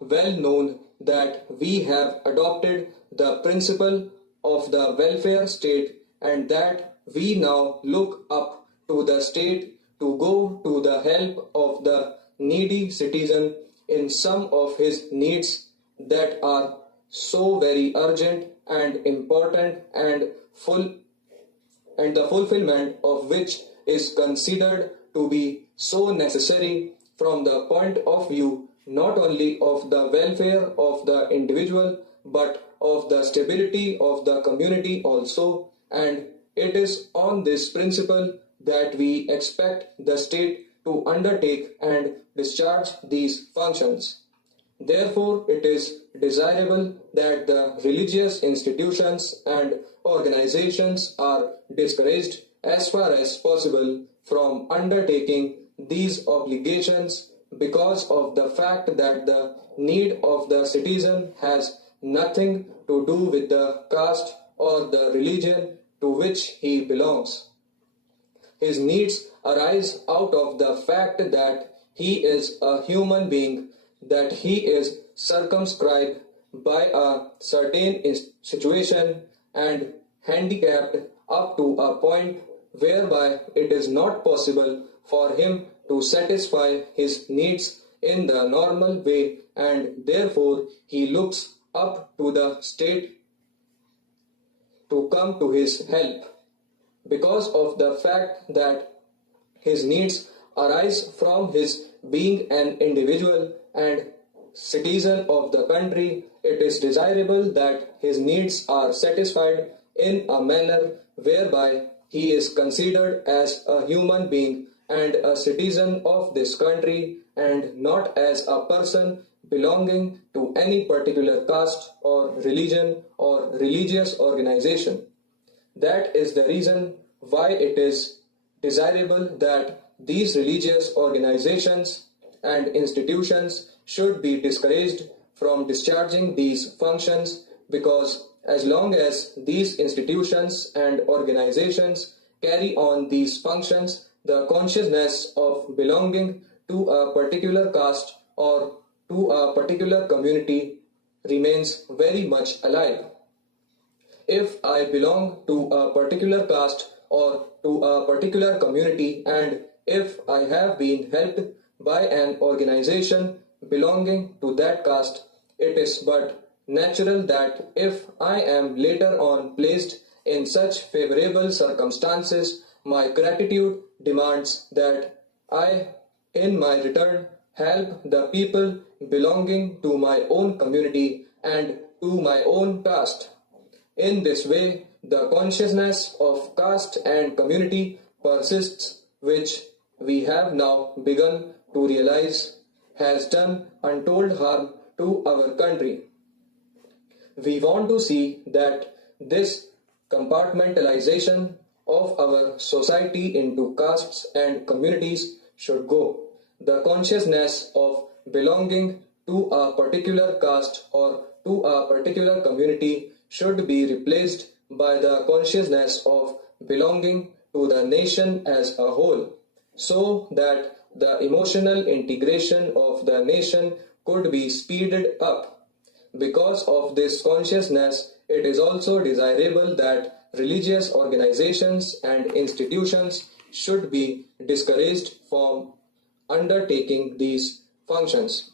well known that we have adopted the principle of the welfare state and that we now look up to the state to go to the help of the needy citizen in some of his needs that are so very urgent and important and the fulfillment of which is considered to be so necessary from the point of view not only of the welfare of the individual but of the stability of the community also, and it is on this principle that we expect the state to undertake and discharge these functions. Therefore, it is desirable that the religious institutions and organizations are discouraged as far as possible from undertaking these obligations because of the fact that the need of the citizen has nothing to do with the caste or the religion to which he belongs. His needs arise out of the fact that he is a human being, that he is circumscribed by a certain situation and handicapped up to a point whereby it is not possible for him to satisfy his needs in the normal way, and therefore he looks up to the state to come to his help. Because of the fact that his needs arise from his being an individual and citizen of the country, it is desirable that his needs are satisfied in a manner whereby he is considered as a human being and a citizen of this country and not as a person belonging to any particular caste or religion or religious organization. That is the reason why it is desirable that these religious organizations and institutions should be discouraged from discharging these functions, because as long as these institutions and organizations carry on these functions, the consciousness of belonging to a particular caste or to a particular community remains very much alive. If I belong to a particular caste or to a particular community, and if I have been helped by an organization belonging to that caste, it is but natural that if I am later on placed in such favorable circumstances, my gratitude demands that I, in my return, help the people belonging to my own community and to my own caste. In this way, the consciousness of caste and community persists, which we have now begun to realize has done untold harm to our country. We want to see that this compartmentalization of our society into castes and communities should go. The consciousness of belonging to a particular caste or to a particular community should be replaced by the consciousness of belonging to the nation as a whole, so that the emotional integration of the nation could be speeded up. Because of this consciousness, it is also desirable that religious organizations and institutions should be discouraged from undertaking these functions.